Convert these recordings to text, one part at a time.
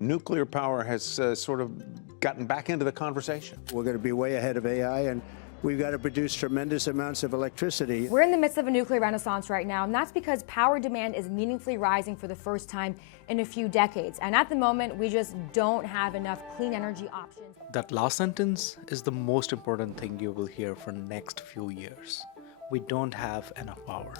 nuclear power has sort of gotten back into the conversation. We're going to be way ahead of AI, and we've got to produce tremendous amounts of electricity. We're in the midst of a nuclear renaissance right now, and that's because power demand is meaningfully rising for the first time in a few decades. And at the moment, we just don't have enough clean energy options. That last sentence is the most important thing you will hear for next few years. We don't have enough power.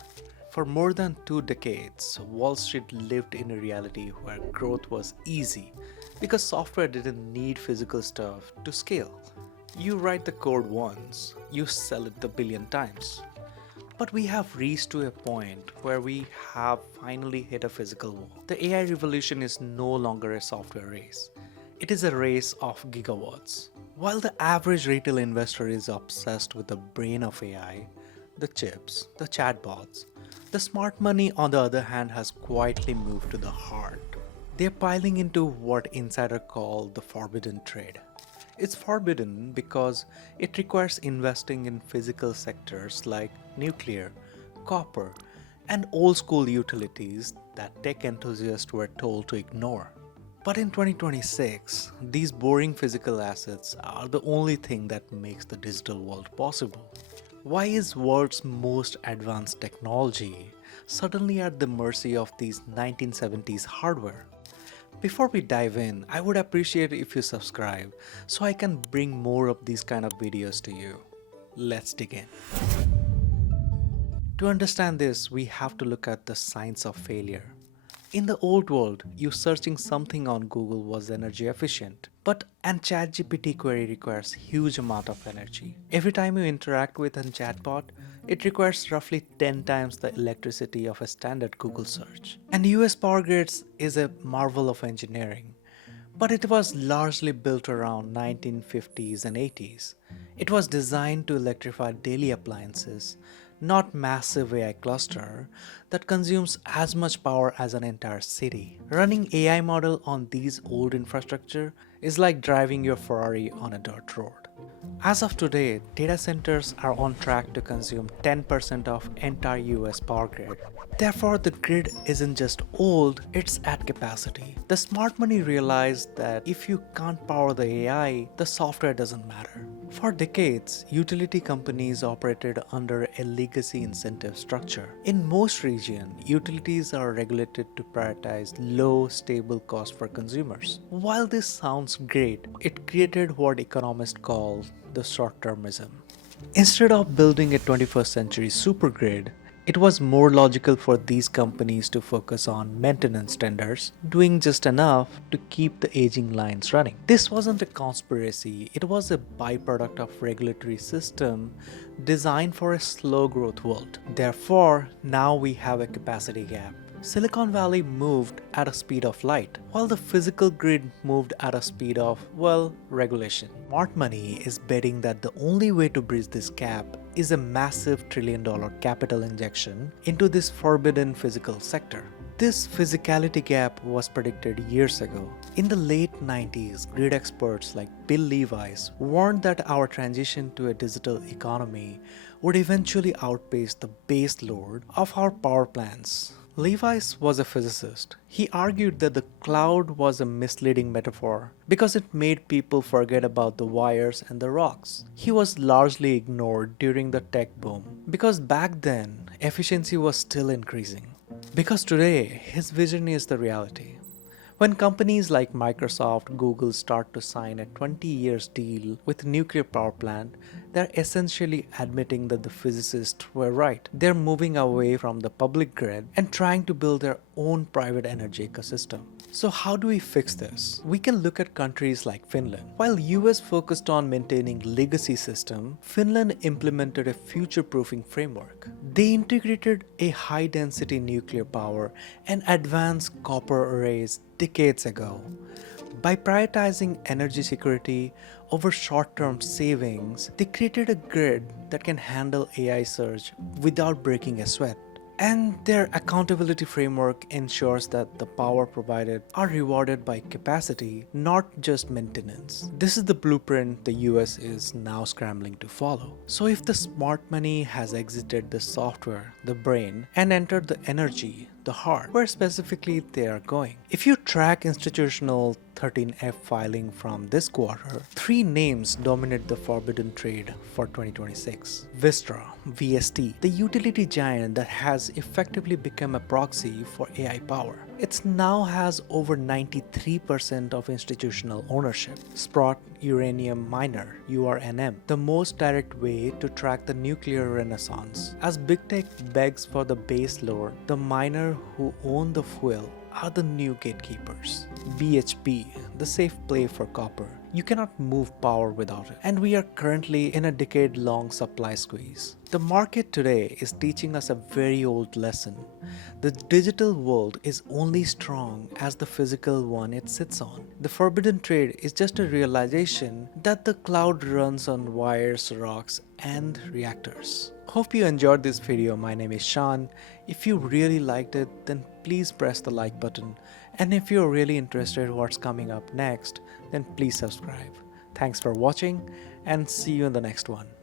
For more than 2 decades, Wall Street lived in a reality where growth was easy because software didn't need physical stuff to scale. You write the code once, you sell it a billion times. But we have reached to a point where we have finally hit a physical wall. The AI revolution is no longer a software race. It is a race of gigawatts. While the average retail investor is obsessed with the brain of AI, the chips, the chatbots, the smart money on the other hand has quietly moved to the heart. They're piling into what insiders call the forbidden trade. It's forbidden because it requires investing in physical sectors like nuclear, copper, and old school utilities that tech enthusiasts were told to ignore. But in 2026, these boring physical assets are the only thing that makes the digital world possible. Why is world's most advanced technology suddenly at the mercy of these 1970s hardware? Before we dive in, I would appreciate if you subscribe so I can bring more of these kind of videos to you. Let's dig in. To understand this, we have to look at the science of failure. In the old world, you searching something on Google was energy efficient, but an ChatGPT query requires huge amount of energy. Every time you interact with a chatbot, it requires roughly 10 times the electricity of a standard Google search. And US power grids is a marvel of engineering, but it was largely built around 1950s and 80s. It was designed to electrify daily appliances, not massive AI cluster that consumes as much power as an entire city. Running AI model on these old infrastructure is like driving your Ferrari on a dirt road. As of today, data centers are on track to consume 10% of entire US power grid. Therefore, the grid isn't just old, it's at capacity. The smart money realized that if you can't power the AI, the software doesn't matter. For decades, utility companies operated under a legacy incentive structure. In most regions, utilities are regulated to prioritize low, stable cost for consumers. While this sounds great, it created what economists call the short-termism. Instead of building a 21st century supergrid, it was more logical for these companies to focus on maintenance tenders, doing just enough to keep the aging lines running. This wasn't a conspiracy, it was a byproduct of regulatory system designed for a slow growth world. Therefore, now we have a capacity gap. Silicon Valley moved at a speed of light, while the physical grid moved at a speed of, well, regulation. Smart money is betting that the only way to bridge this gap is a massive trillion-dollar capital injection into this forbidden physical sector. This physicality gap was predicted years ago. In the late 90s, grid experts like Bill Levi's warned that our transition to a digital economy would eventually outpace the base load of our power plants. Levi's was a physicist. He argued that the cloud was a misleading metaphor because it made people forget about the wires and the rocks. He was largely ignored during the tech boom because back then efficiency was still increasing. Because today his vision is the reality. When companies like Microsoft, Google start to sign a 20-year deal with a nuclear power plant, they're essentially admitting that the physicists were right. They're moving away from the public grid and trying to build their own private energy ecosystem. So how do we fix this? We can look at countries like Finland. While US focused on maintaining legacy system, Finland implemented a future-proofing framework. They integrated a high-density nuclear power and advanced copper arrays decades ago. By prioritizing energy security over short-term savings, they created a grid that can handle AI surge without breaking a sweat. And their accountability framework ensures that the power provided are rewarded by capacity, not just maintenance. This is the blueprint the US is now scrambling to follow. So if the smart money has exited the software, the brain, and entered the energy, the heart, where specifically they are going. If you track institutional 13F filing from this quarter, 3 names dominate the forbidden trade for 2026. Vistra, VST, the utility giant that has effectively become a proxy for AI power. It now has over 93% of institutional ownership. Sprott Uranium Miner, URNM, the most direct way to track the nuclear renaissance. As big tech begs for the base load, the miner who own the fuel are the new gatekeepers. BHP, the safe play for copper. You cannot move power without it. And we are currently in a decade-long supply squeeze. The market today is teaching us a very old lesson. The digital world is only strong as the physical one it sits on. The forbidden trade is just a realization that the cloud runs on wires, rocks, and reactors. Hope you enjoyed this video. My name is Sean. If you really liked it, then please press the like button. And if you're really interested in what's coming up next, then please subscribe. Thanks for watching and see you in the next one.